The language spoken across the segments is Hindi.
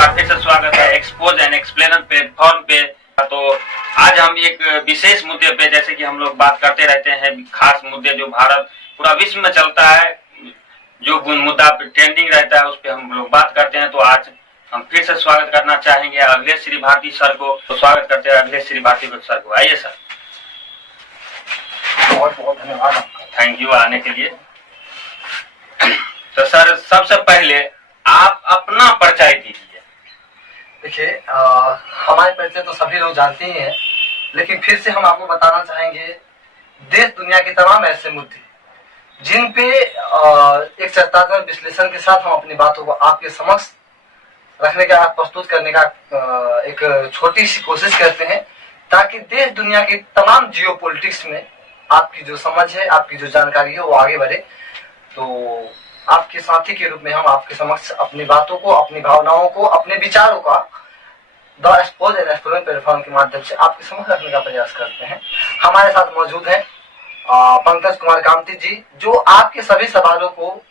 बार फिर से स्वागत है एक्सपोज एंड एक्सप्लेनर प्लेटफॉर्म पे। तो आज हम एक विशेष मुद्दे पे, जैसे कि हम लोग बात करते रहते हैं, खास मुद्दे जो भारत पूरा विश्व में चलता है, जो मुद्दा पे ट्रेंडिंग रहता है, उस पे हम लोग बात करते हैं। तो आज हम फिर से स्वागत करना चाहेंगे अखिलेश श्री भारती सर को। तो स्वागत करते हैं अखिलेश श्री भारती सर को। आइए सर। बहुत बहुत धन्यवाद आपका। थैंक यू आने के लिए। तो सर, सबसे पहले आप अपना परिचय दीजिए। देखिए, हमारे परिचय तो सभी लोग जानते ही हैं, लेकिन फिर से हम आपको बताना चाहेंगे देश दुनिया के तमाम ऐसे मुद्दे जिन पे एक चर्चात्मक विश्लेषण के साथ हम अपनी बातों को आपके समक्ष रखने का, प्रस्तुत करने का एक छोटी सी कोशिश करते हैं, ताकि देश दुनिया की तमाम जियो पॉलिटिक्स में आपकी जो समझ है, आपकी जो जानकारी है, वो आगे बढ़े। तो आपके साथी के रूप में हम आपके समक्ष अपनी बातों को, अपनी भावनाओं को, अपने विचारों का the expose and explainer platform के माध्यम से आपके समक्ष रखने का प्रयास करते हैं। हमारे साथ मौजूद हैं पंकज कुमार कामती जी, जो आपके सभी सवालों को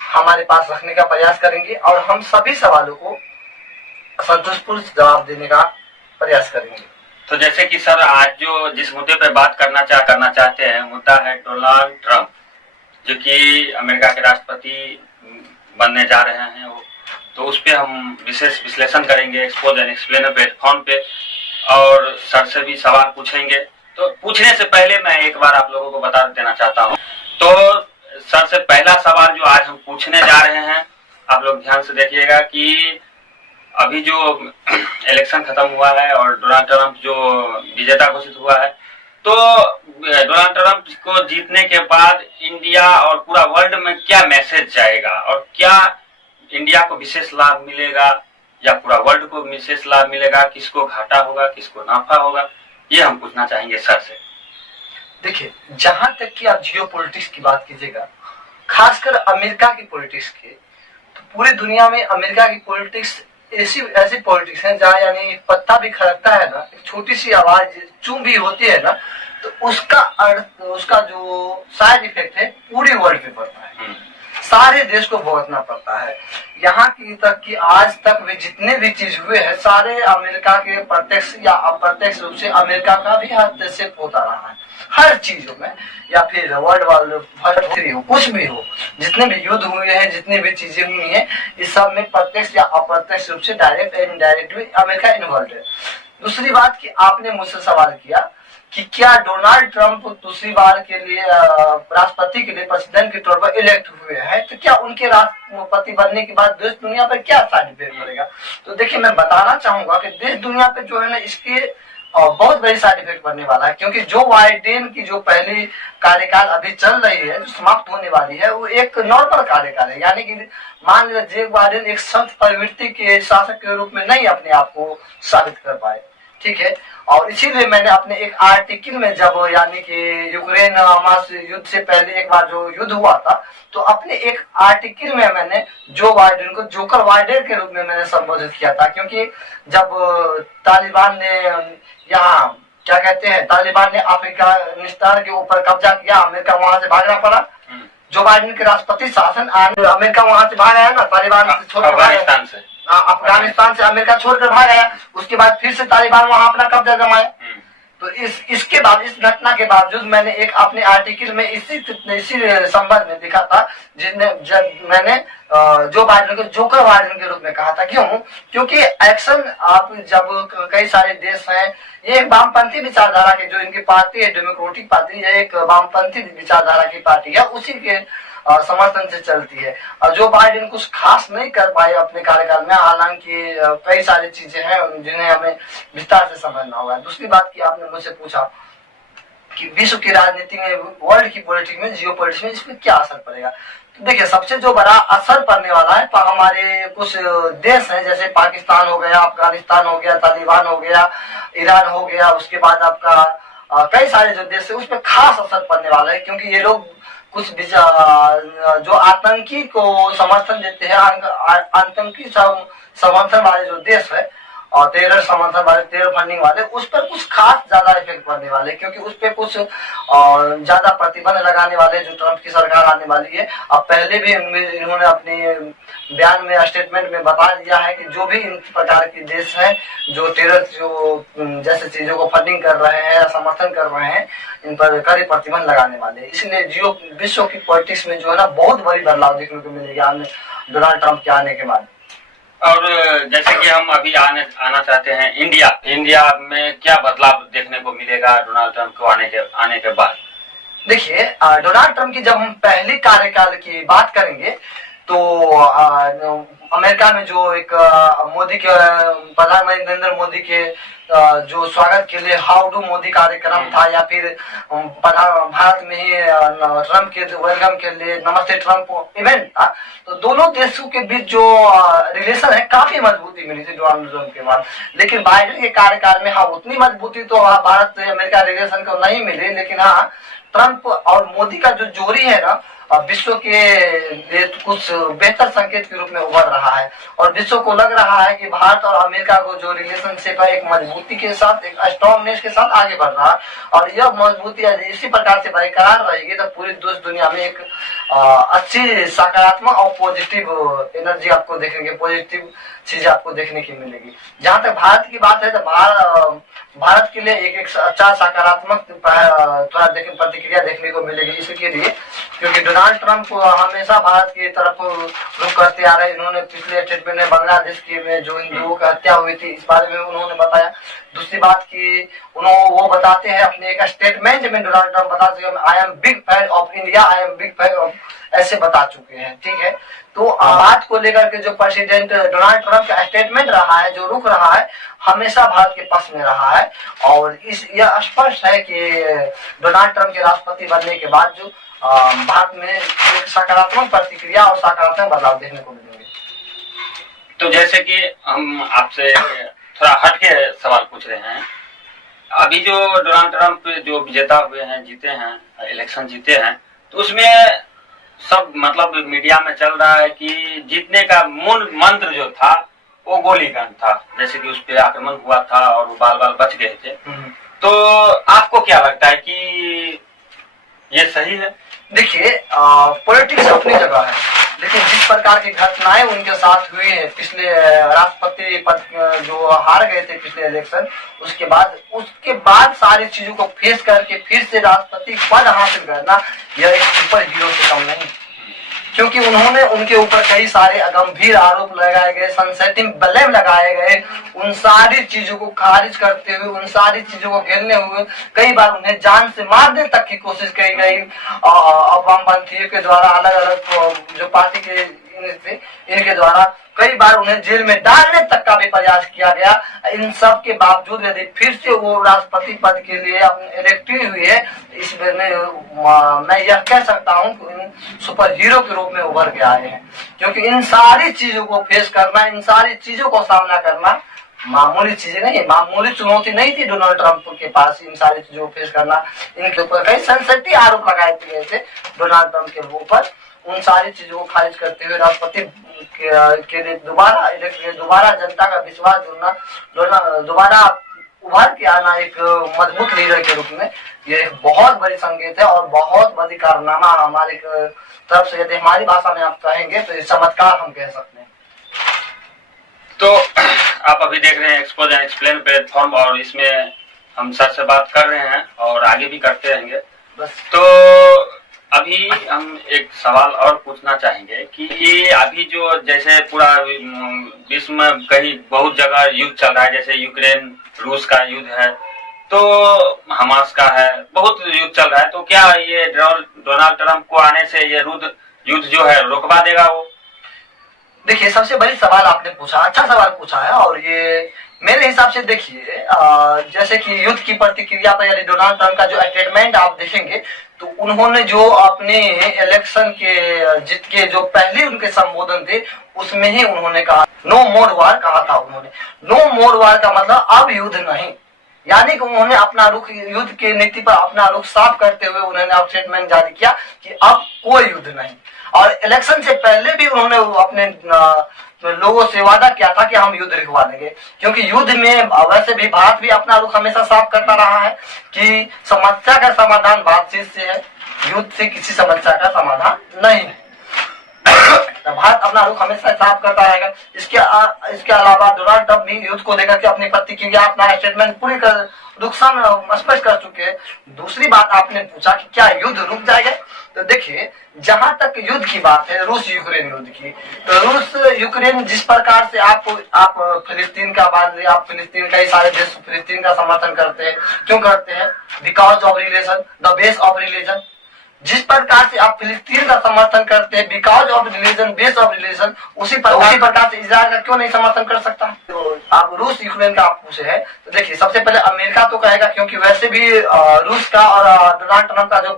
हमारे पास रखने का प्रयास करेंगे और हम सभी सवालों को संतोषपूर्ण जवाब देने का प्रयास करेंगे। तो जैसे कि सर, आज जो जिस मुद्दे पे बात करना चाहते हैं, मुद्दा है डोनाल्ड ट्रंप, जो कि अमेरिका के राष्ट्रपति बनने जा रहे हैं। तो उस पे हम विशेष विश्लेषण करेंगे एक्सपोज एंड एक्सप्लेनर प्लेटफॉर्म पे, और सर से भी सवाल पूछेंगे। तो पूछने से पहले मैं एक बार आप लोगों को बता देना चाहता हूँ। तो सर से पहला सवाल जो आज हम पूछने जा रहे हैं, आप लोग ध्यान से देखिएगा कि अभी जो इलेक्शन खत्म हुआ है और डोनाल्ड ट्रंप जो विजेता घोषित हुआ है, तो डोनाल्ड ट्रंप को जीतने के बाद इंडिया और पूरा वर्ल्ड में क्या मैसेज जाएगा, और क्या इंडिया को विशेष लाभ मिलेगा या पूरा वर्ल्ड को विशेष लाभ मिलेगा, किसको घाटा होगा, किसको नाफा होगा, ये हम पूछना चाहेंगे सर से। देखिए, जहां तक कि आप जियो पॉलिटिक्स की बात कीजिएगा, खासकर अमेरिका की पॉलिटिक्स की, तो पूरी दुनिया में अमेरिका की पॉलिटिक्स ऐसी पॉलिटिक्स है जहाँ यानी एक पत्ता भी खड़कता है ना, एक छोटी सी आवाज चूं भी होती है ना, तो उसका अर्थ, उसका जो साइड इफेक्ट है पूरे वर्ल्ड पे पड़ता है, सारे देश को भुगतना पड़ता है। यहाँ की तक कि आज तक भी जितने भी चीज हुए हैं, सारे अमेरिका के प्रत्यक्ष या अप्रत्यक्ष रूप से अमेरिका का भी हस्तक्षेप होता रहा है हर चीजों में, या फिर वर्ल्ड वार हो, कुछ भी हो, जितने भी युद्ध हुए हैं, जितनी भी चीजें हुई हैं, इस सब में प्रत्यक्ष या अप्रत्यक्ष रूप से direct and indirectly America involve है। दूसरी बात कि आपने मुझसे सवाल किया कि क्या डोनाल्ड ट्रंप दूसरी बार के लिए राष्ट्रपति के लिए प्रेसिडेंट के तौर पर इलेक्ट हुए हैं, तो क्या उनके राष्ट्रपति बनने के बाद देश दुनिया पर क्या साइड इफेक्ट पड़ेगा? तो देखिए, मैं बताना चाहूंगा कि देश दुनिया पे जो है ना, इसके बहुत बड़ी साइड इफेक्ट पड़ने वाला है, क्योंकि जो बाइडेन की जो पहली कार्यकाल अभी चल रही है, जो समाप्त होने वाली है, वो एक नॉर्मल कार्यकाल है। यानी कि मान लीजिए जो बाइडेन एक संत प्रवृत्ति के शासक के रूप में नहीं अपने आप को साबित कर पाए, ठीक है। और इसीलिए मैंने अपने एक आर्टिकल में, जब यानी कि यूक्रेन हमास युद्ध से पहले एक बार जो युद्ध हुआ था, तो अपने एक आर्टिकल में मैंने जो बाइडेन को जोकर बाइडेन के रूप में मैंने संबोधित किया था, क्योंकि जब तालिबान ने यहाँ क्या कहते हैं, तालिबान ने अफगानिस्तान के ऊपर कब्जा किया, अमेरिका वहां से भागना पड़ा। जो बाइडेन के राष्ट्रपति शासन अमेरिका वहां से भाग आया ना, तालिबान से छोड़कर अफगानिस्तान से अमेरिका छोड़कर भाग आया, उसके बाद फिर से तालिबान वहां अपना कब्जा जमाया। तो इसके बाद, इस घटना के बावजूद मैंने एक अपने आर्टिकल में इसी संबंध में लिखा था, जब मैंने जो बाइडेन को जोकर बाइडेन के रूप में कहा था। क्यों? क्योंकि एक्शन, आप जब कई सारे देश हैं, ये एक वामपंथी विचारधारा के, जो इनकी पार्टी है डेमोक्रेटिक पार्टी, ये एक वामपंथी विचारधारा की पार्टी है, उसी के समर्थन से चलती है। और जो बाइडेन कुछ खास नहीं कर पाए अपने कार्यकाल में, हालांकि कई सारी चीजें हैं जिन्हें हमें विस्तार से समझना होगा। दूसरी बात की आपने मुझसे पूछा कि विश्व की राजनीति में, वर्ल्ड की पॉलिटिक्स में, जियो पॉलिटिक्स में इसमें क्या असर पड़ेगा। तो देखिए, सबसे जो बड़ा असर पड़ने वाला है, हमारे कुछ देश हैं, जैसे पाकिस्तान हो गया, अफगानिस्तान हो गया, तालिबान हो गया, ईरान हो गया, उसके बाद आपका कई सारे जो देश है, उस पर खास असर पड़ने वाला है, क्योंकि ये लोग कुछ जो आतंकी को समर्थन देते हैं, आतंकी समर्थन वाले जो देश है, और टेरर समर्थन वाले, टेरर फंडिंग वाले, उस पर कुछ खास ज्यादा इफेक्ट पड़ने वाले, क्योंकि उस पर कुछ ज्यादा प्रतिबंध लगाने वाले जो ट्रंप की सरकार आने वाली है। अब पहले भी इन्होंने अपने बयान में, स्टेटमेंट में बता दिया है कि जो भी इन प्रकार के देश हैं जो टेरर जो जैसे चीजों को फंडिंग कर रहे हैं या समर्थन कर रहे हैं, इन पर कड़े प्रतिबंध लगाने वाले हैं। इसलिए जियो विश्व की पॉलिटिक्स में जो है ना बहुत बड़ी बदलाव देखने को मिलेगा डोनाल्ड ट्रंप के आने के बाद। और जैसे कि हम अभी आना चाहते हैं इंडिया में क्या बदलाव देखने को मिलेगा डोनाल्ड ट्रंप को आने के बाद? देखिए, डोनाल्ड ट्रंप की जब हम पहले कार्यकाल की बात करेंगे तो अमेरिका में जो एक मोदी के, प्रधानमंत्री नरेंद्र मोदी के जो स्वागत के लिए हाउ डू मोदी कार्यक्रम था, या फिर भारत में ही ट्रंप के वेलकम के लिए नमस्ते ट्रंप इवेंट था, तो दोनों देशों के बीच जो रिलेशन है काफी मजबूती मिली थी डोनाल्ड ट्रंप के बाद। लेकिन बाइडेन के कार्यकाल में हाँ उतनी मजबूती तो भारत अमेरिका रिलेशन को नहीं मिली, लेकिन हाँ ट्रंप और मोदी का जो जोड़ी है ना विश्व के लिए कुछ बेहतर संकेत के रूप में उभर रहा है, और विश्व को लग रहा है कि भारत और अमेरिका को जो रिलेशनशिप है एक मजबूती के साथ, एक स्ट्रॉन्गनेस के साथ आगे बढ़ रहा है। और यह मजबूती इसी प्रकार से बरकरार रहेगी तो पूरी दुनिया में एक अच्छी सकारात्मक और पॉजिटिव एनर्जी आपको देखेंगे, पॉजिटिव चीजें आपको देखने की मिलेगी। जहां तक भारत की बात है तो भारत के लिए एक अच्छा सकारात्मक प्रतिक्रिया देखने को मिलेगी। इसके लिए क्योंकि डोनाल्ड ट्रंप हमेशा भारत की तरफ रुख करते आ रहे हैं। इन्होंने पिछले स्टेटमेंट में बांग्लादेश की में जो हिंदुओं की हत्या हुई थी इस बारे में उन्होंने बताया। दूसरी बात की वो बताते हैं अपने एक स्टेटमेंट में, डोनाल्ड ट्रंप बताते हैं I am big fan of India, I am big fan of, ऐसे बता चुके हैं। ठीक है, तो बात को लेकर के जो प्रेसिडेंट डोनाल्ड ट्रंप का स्टेटमेंट रहा है, जो रुख रहा है, हमेशा भारत के पक्ष में रहा है। और यह स्पष्ट है कि डोनाल्ड ट्रंप के राष्ट्रपति बनने के बाद जो भारत में एक सकारात्मक प्रतिक्रिया और सकारात्मक बदलाव देखने को मिलेंगे। तो जैसे कि हम आपसे थोड़ा हटके सवाल पूछ रहे हैं, अभी जो डोनाल्ड ट्रंप जो विजेता हुए हैं, जीते हैं, इलेक्शन जीते हैं, तो उसमें सब मतलब मीडिया में चल रहा है कि जीतने का मूल मंत्र जो था वो गोलीकांड था, जैसे कि उस पर आक्रमण हुआ था और वो बाल बच गए थे। तो आपको क्या लगता है कि ये सही है? देखिए, पॉलिटिक्स अपनी जगह है, लेकिन जिस प्रकार की घटनाएं उनके साथ हुई है, पिछले राष्ट्रपति पद जो हार गए थे पिछले इलेक्शन, उसके बाद सारी चीजों को फेस करके फिर से राष्ट्रपति पद हासिल करना, यह एक सुपर हीरो से कम नहीं। क्योंकि उन्होंने उनके ऊपर कई सारे गंभीर आरोप लगाए गए, सेंसिटिव ब्लेम लगाए गए, उन सारी चीजों को खारिज करते हुए, उन सारी चीजों को घेरने हुए कई बार उन्हें जान से मारने तक की कोशिश की गई। वामपंथियों के द्वारा, अलग अलग जो पार्टी के इनके द्वारा कई बार उन्हें जेल में डालने तक का भी प्रयास किया गया। इन सब के बावजूद यदि फिर से वो राष्ट्रपति पद के लिए इलेक्टेड हुई है, इसमें मैं यह कह सकता हूँ कि सुपर हीरो के रूप में उभर के आए हैं। क्योंकि इन सारी चीजों को फेस करना, इन सारी चीजों को सामना करना मामूली चीजें नहीं, मामूली चुनौती नहीं थी डोनाल्ड ट्रंप के पास। इन सारी चीजों को फेस करना, इनके ऊपर कई सेंसिटिव आरोप लगाए गए थे डोनाल्ड ट्रंप के ऊपर। उन सारी चीजों को खारिज करते हुए राष्ट्रपति के लिए दोबारा जनता का विश्वास जुड़ना, दोबारा उभर के आना एक मजबूत लीडर के रूप में, ये एक बहुत बड़ी संकेत है और बहुत बड़ी कारनामा हमारे तरफ से। यदि हमारी भाषा में आप कहेंगे तो ये चमत्कार हम कह सकते हैं। तो आप अभी देख रहे हैं एक्सपोज एंड एक्सप्लेन प्लेटफॉर्म, और इसमें हम सर से बात कर रहे हैं और आगे भी करते रहेंगे। बस तो अभी हम एक सवाल और पूछना चाहेंगे कि अभी जो जैसे पूरा विश्व में कहीं बहुत जगह युद्ध चल रहा है, जैसे यूक्रेन रूस का युद्ध है, तो हमास का है, बहुत युद्ध चल रहा है, तो क्या ये डोनाल्ड ट्रंप को आने से ये युद्ध जो है रोकवा देगा वो? देखिए, सबसे बड़ी सवाल आपने पूछा, अच्छा सवाल पूछा है। और ये मेरे हिसाब से देखिए, जैसे कि युद्ध की प्रतिक्रिया पर यदि डोनाल्ड ट्रंप का जो स्टेटमेंट आप देखेंगे तो उन्होंने जो अपने इलेक्शन के जीत के जो पहले उनके संबोधन थे उसमें ही उन्होंने कहा नो मोर वार कहा था। उन्होंने नो मोर वार का मतलब अब युद्ध नहीं, यानी कि उन्होंने अपना रुख, युद्ध की नीति पर अपना रुख साफ करते हुए उन्होंने स्टेटमेंट जारी किया कि अब कोई युद्ध नहीं। और इलेक्शन से पहले भी उन्होंने अपने लोगों से वादा किया था कि हम युद्ध रुकवा देंगे, क्योंकि युद्ध में वैसे भी भारत भी अपना रुख हमेशा साफ करता रहा है कि समस्या का समाधान बातचीत से है, युद्ध से किसी समस्या का समाधान नहीं है। तो भारत अपना रुख हमेशा साफ करता रहेगा। इसके अलावा डोनाल्ड ट्रंप भी युद्ध को लेकर के अपनी प्रतिक्रिया, अपना स्टेटमेंट पूरी कर नुकसान स्पष्ट कर चुके हैं। दूसरी बात आपने पूछा कि क्या युद्ध रुक जाएगा, तो देखिए जहां तक युद्ध की बात है, रूस यूक्रेन युद्ध की, तो रूस यूक्रेन जिस प्रकार से आप फिलिस्तीन का बात ले, आप फिलिस्तीन का ही सारे देश फिलिस्तीन का समर्थन करते हैं, क्यों करते हैं? Because of religion, the base of religion. जिस प्रकार से आप फिलिस्तीन का समर्थन करते हैं because of religion, base of religion, उसी प्रकार से इजराइल का क्यों नहीं समर्थन कर सकता? तो आप रूस यूक्रेन का आप पूछे हैं, तो देखिए सबसे पहले अमेरिका तो कहेगा, क्योंकि वैसे भी रूस का और डोनाल्ड ट्रंप का जो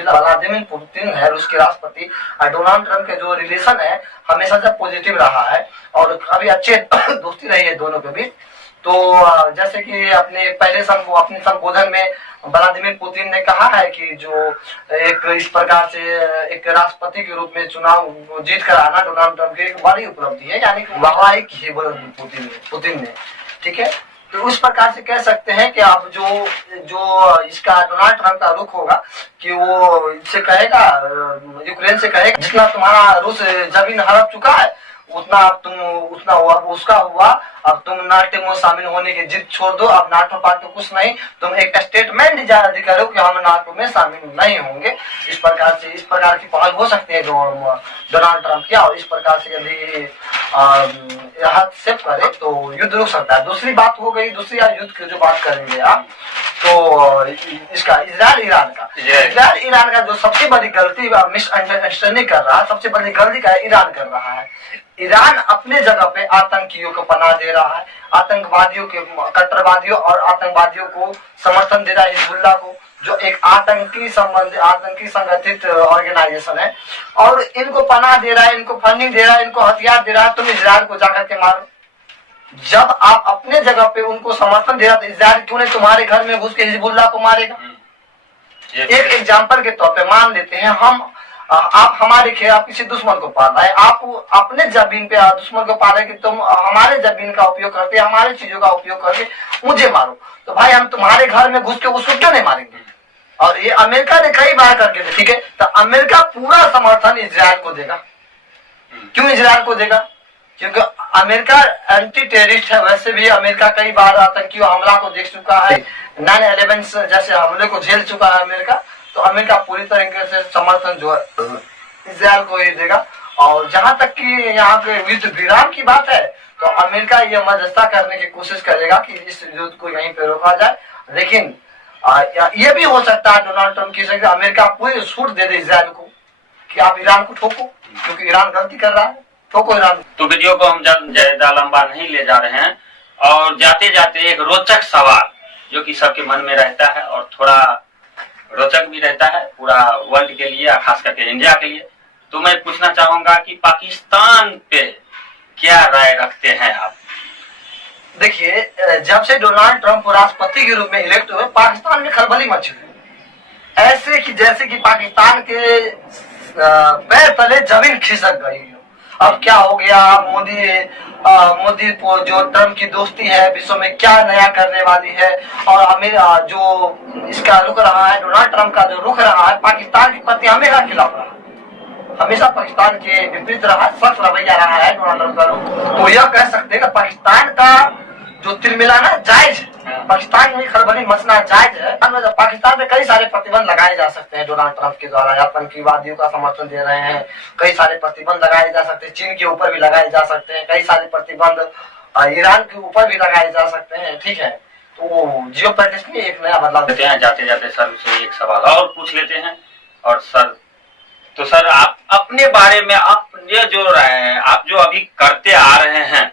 व्लादिमीर पुतिन है रूस के राष्ट्रपति, डोनाल्ड ट्रंप के जो रिलेशन है हमेशा से पॉजिटिव रहा है और काफी अच्छे दोस्ती रही है दोनों के बीच। तो जैसे कि अपने अपने संबोधन में व्लादिमीर पुतिन ने कहा है कि जो एक इस प्रकार से एक राष्ट्रपति के रूप में चुनाव जीत कर आना डोनाल्ड ट्रंप की एक बड़ी उपलब्धि है, यानी कि वाहवाही की है पुतिन ने, ठीक है। तो उस प्रकार से कह सकते हैं कि अब जो इसका डोनाल्ड ट्रंप का रुख होगा कि वो इससे कहेगा, यूक्रेन से कहेगा जितना तुम्हारा रूस जमीन हड़प चुका है उतना उसका हुआ, अब तुम नाटो में शामिल होने की जिद छोड़ दो, अब नाटो पार्टी कुछ नहीं, तुम एक स्टेटमेंट जारी करो कि हम नाटो में शामिल नहीं होंगे। इस प्रकार की पहल हो सकती है डोनाल्ड ट्रंप की, और इस प्रकार से यदि हस्तक्षेप करे तो युद्ध रुक सकता है। दूसरी बात हो गई, दूसरी युद्ध की जो बात करेंगे आप, तो इसका इजराइल ईरान का जो सबसे बड़ी गलती मिसअंडरस्टैंडिंग कर रहा है, सबसे बड़ी गलती का ईरान कर रहा है। ईरान अपने जगह पे आतंकियों को पनाह दे रहा है, आतंकवादियों के कट्टरवादियों और आतंकवादियों को समर्थन दे रहा है, हिजबुल्लाह को, जो एक आतंकी संगठित ऑर्गेनाइजेशन है, और इनको पनाह दे रहा है, इनको फंडिंग दे रहा है, इनको हथियार दे रहा है। तुम इजराइल को जाकर के मारो। जब आप अपने जगह पे उनको समर्थन दे रहा है तो इजराइल क्यों नहीं तुम्हारे घर में घुस के हिजबुल्लाह को मारेगा? एक एग्जाम्पल के तौर पे मान लेते हैं आप हमारे खिलाफ किसी दुश्मन को पाल रहे हैं, आप अपने जमीन पे दुश्मन को पाल रहे कि तुम हमारे जमीन का उपयोग करके, हमारे चीजों का उपयोग करके मुझे मारो, तो भाई हम तुम्हारे घर में घुस के उसको क्यों नहीं मारेंगे? और ये अमेरिका ने कई बार करके, ठीक है, तो अमेरिका पूरा समर्थन इजराइल को देगा। क्यों इजराइल को देगा? क्योंकि अमेरिका एंटी टेररिस्ट है। वैसे भी अमेरिका कई बार आतंकी हमला को देख चुका है, 9/11 जैसे हमले को झेल चुका है अमेरिका, तो अमेरिका पूरी तरीके से समर्थन जो है इजराइल को ही देगा। और जहां तक कि यहाँ के युद्ध विराम की बात है, तो अमेरिका ये मध्यस्थता करने की कोशिश करेगा कि इस युद्ध को यहीं पे रोका जाए। लेकिन ये भी हो सकता है डोनाल्ड ट्रंप की जगह अमेरिका पूरी छूट दे दे इजराइल को कि आप ईरान को ठोको, क्योंकि ईरान गलती कर रहा है, ठोको ईरान। तो वीडियो को हम ज्यादा लंबा नहीं ले जा रहे हैं, और जाते जाते एक रोचक सवाल जो कि सबके मन में रहता है और थोड़ा रोचक भी रहता है पूरा वर्ल्ड के लिए, खास करके इंडिया के लिए। तो मैं पूछना चाहूंगा कि पाकिस्तान पे क्या राय रखते हैं आप? देखिए, जब से डोनाल्ड ट्रंप राष्ट्रपति के रूप में इलेक्ट हुए, पाकिस्तान में खलबली मची हुई, ऐसे कि जैसे कि पाकिस्तान के पैर तले जमीन खिसक गई। अब क्या हो गया? मोदी को जो ट्रंप की दोस्ती है विश्व में क्या नया करने वाली है, और अमेरिका जो इसका रुख रहा है, डोनाल्ड ट्रंप का जो रुख रहा है पाकिस्तान के प्रति हमेशा खिलाफ रहा, हमेशा पाकिस्तान के विपरीत रहा, सख्त रवैया रहा है डोनाल्ड ट्रंप का रुख। तो यह कह सकते हैं कि पाकिस्तान का जो तिलमिलाना जायज है, पाकिस्तान में खलबली मचना जायज है। पाकिस्तान में कई सारे प्रतिबंध लगाए जा सकते हैं डोनाल्ड ट्रंप के द्वारा, आतंकवादियों का समर्थन दे रहे हैं, कई सारे प्रतिबंध लगाए जा सकते हैं, चीन के ऊपर भी लगाए जा सकते हैं, कई सारे प्रतिबंध ईरान के ऊपर भी लगाए जा सकते हैं, ठीक है। तो जियो पॉलिटिक्स में एक नया बदलाव देते हैं। जाते जाते सर से एक सवाल और पूछ लेते हैं। और सर आप अपने बारे में अपने जो आप जो अभी करते आ रहे हैं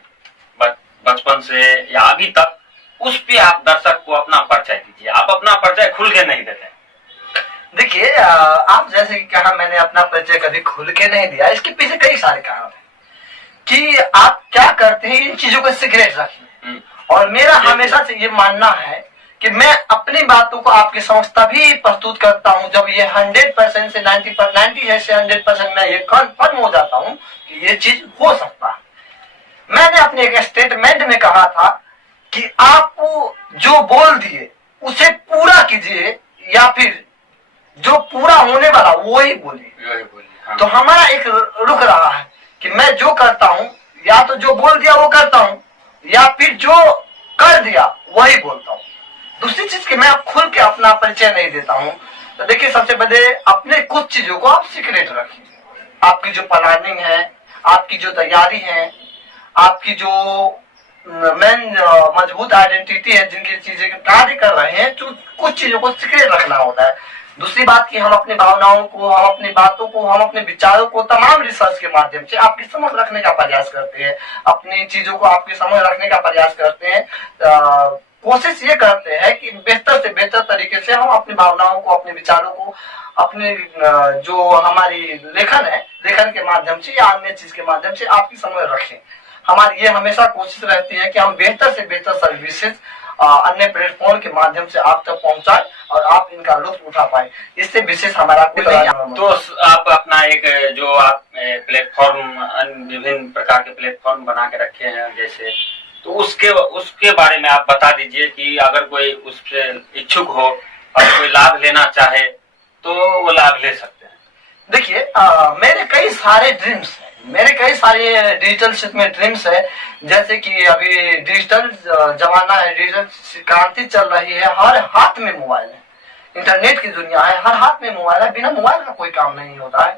बचपन से या अभी तक, उस पे आप दर्शक को अपना परिचय दीजिए। आप अपना परिचय खुल के नहीं देते। देखिए, आप जैसे कि कहा, मैंने अपना परिचय कभी खुल के नहीं दिया। इसके पीछे कई सारे कारण हैं कि आप क्या करते हैं, इन चीजों को सीक्रेट रखिए। और मेरा हमेशा से ये मानना है कि मैं अपनी बातों को आपके समक्ष तभी प्रस्तुत करता हूं जब ये 100% से 90 से 100% मैं ये कन्फर्म हो जाता हूं कि ये चीज हो सकता है। मैंने अपने एक स्टेटमेंट में कहा था कि आप जो बोल दिए उसे पूरा कीजिए, या फिर जो पूरा होने वाला वही बोलिए। हाँ। तो हमारा एक रुख रहा है कि मैं जो करता हूँ, या तो जो बोल दिया वो करता हूँ, या फिर जो कर दिया वही बोलता हूँ। दूसरी चीज कि मैं खुल के अपना परिचय नहीं देता हूँ। तो देखिए, सबसे पहले अपने कुछ चीजों को आप सीक्रेट रखिए। आपकी जो प्लानिंग है, आपकी जो तैयारी है, आपकी जो मेन मजबूत आइडेंटिटी है, जिनकी चीजें कार्य कर रहे हैं, तो कुछ चीजों को सीक्रेट रखना होता है। दूसरी बात कि हम अपनी भावनाओं को, हम अपनी बातों को, हम अपने विचारों को तमाम रिसर्च के माध्यम से आपके समझ रखने का प्रयास करते हैं, अपनी चीजों को आपके समझ रखने का प्रयास करते हैं। कोशिश ये करते हैं कि बेहतर से बेहतर तरीके से हम अपनी भावनाओं को, अपने विचारों को, अपने जो हमारी लेखन है, लेखन के माध्यम से या अन्य चीज के माध्यम से आपकी समझ रखें। हमारी ये हमेशा कोशिश रहती है कि हम बेहतर से बेहतर सर्विसेज अन्य प्लेटफॉर्म के माध्यम से आप तक पहुंचाए और आप इनका लुत्फ उठा पाए। इससे विशेष हमारा तो आप अपना एक जो आप प्लेटफॉर्म, विभिन्न प्रकार के प्लेटफॉर्म बना के रखे हैं जैसे, तो उसके बारे में आप बता दीजिए कि अगर कोई उससे इच्छुक हो और कोई लाभ लेना चाहे तो वो लाभ ले सकते हैं। देखिए, मेरे कई सारे ड्रीम्स हैं, मेरे कई सारे डिजिटल क्षेत्र में ड्रीम्स है। जैसे कि अभी डिजिटल जमाना है, डिजिटल क्रांति चल रही है, हर हाथ में मोबाइल है, इंटरनेट की दुनिया है, हर हाथ में मोबाइल है, बिना मोबाइल का कोई काम नहीं होता है।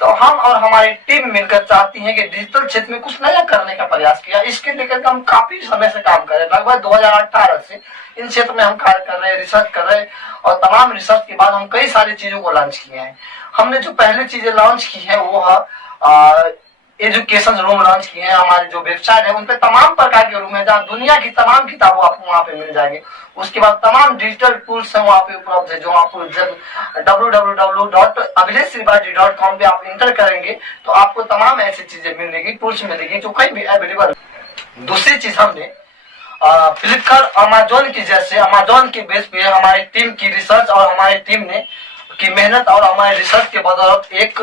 तो हम और हमारी टीम मिलकर चाहती है कि डिजिटल क्षेत्र में कुछ नया करने का प्रयास किया। इसके लेकर हम काफी समय से काम कर रहे हैं, लगभग 2018 से इन क्षेत्र में हम कार्य कर रहे हैं, रिसर्च कर रहे हैं, और तमाम रिसर्च के बाद हम कई सारी चीजों को लॉन्च किए हैं। हमने जो पहले चीजें लॉन्च की है वो है एजुकेशन रूम लॉन्च किए हैं। हमारी जो वेबसाइट है उन पे तमाम प्रकार के रूम है, जहाँ दुनिया की तमाम किताबों आपको वहाँ पे मिल जाएगी। उसके बाद तमाम डिजिटल टूल्स हैं वहाँ पे उपलब्ध है, जो आपको जब www.abhileshtripathi.com पे आप इंटर करेंगे तो आपको तमाम ऐसी चीजें मिलेगी, टूल्स मिलेगी जो कहीं भी अवेलेबल। दूसरी चीज हमने फ्लिपकार्ट, अमेजोन की जैसे, अमेजोन के बेस पे हमारी टीम की रिसर्च और हमारी टीम ने की मेहनत और हमारे रिसर्च के बदौलत एक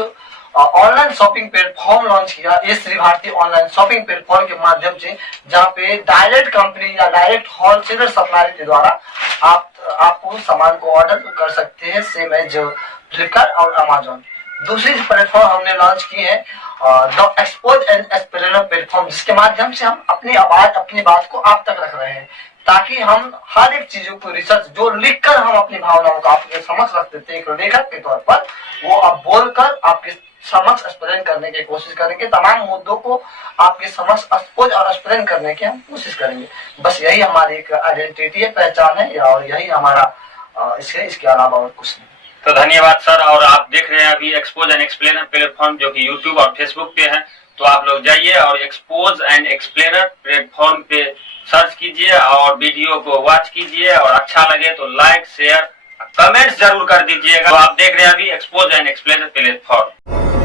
ऑनलाइन शॉपिंग प्लेटफॉर्म लॉन्च किया, ये Shri Bharati online shopping platform के माध्यम से, जहाँ पे डायरेक्ट कंपनी या डायरेक्ट होलसेलर सप्लायर के द्वारा आप उस सामान को ऑर्डर कर सकते हैं, सेम एज फ्लिपकार्ट और अमेजोन। दूसरी प्लेटफॉर्म हमने लॉन्च की है the expose and explainer platform, जिसके माध्यम से हम अपनी आवाज, अपनी बात को आप तक रख रहे हैं, ताकि हम हर एक चीजों को रिसर्च जो लिखकर हम अपनी भावनाओं को आपके समक्ष रख देते हैं एक लेखक के तौर पर, वो अब बोलकर आपके समक्ष एक्सप्लेन करने की कोशिश करेंगे। तमाम मुद्दों को आपके समक्ष एक्सपोज और एक्सप्लेन करने की हम कोशिश करेंगे। बस यही हमारी एक आइडेंटिटी है, पहचान है, और यही हमारा इसके अलावा और कुछ नहीं। तो धन्यवाद सर। और आप देख रहे हैं अभी एक्सपोज एंड एक्सप्लेनर प्लेटफॉर्म, जो कि यूट्यूब और फेसबुक पे है, तो आप लोग जाइए और एक्सपोज एंड एक्सप्लेनर प्लेटफॉर्म पे सर्च कीजिए और वीडियो को वॉच कीजिए, और अच्छा लगे तो लाइक, शेयर, कमेंट्स जरूर कर दीजिएगा। तो आप देख रहे हैं अभी एक्सपोज एंड एक्सप्लेनर प्लेटफॉर्म।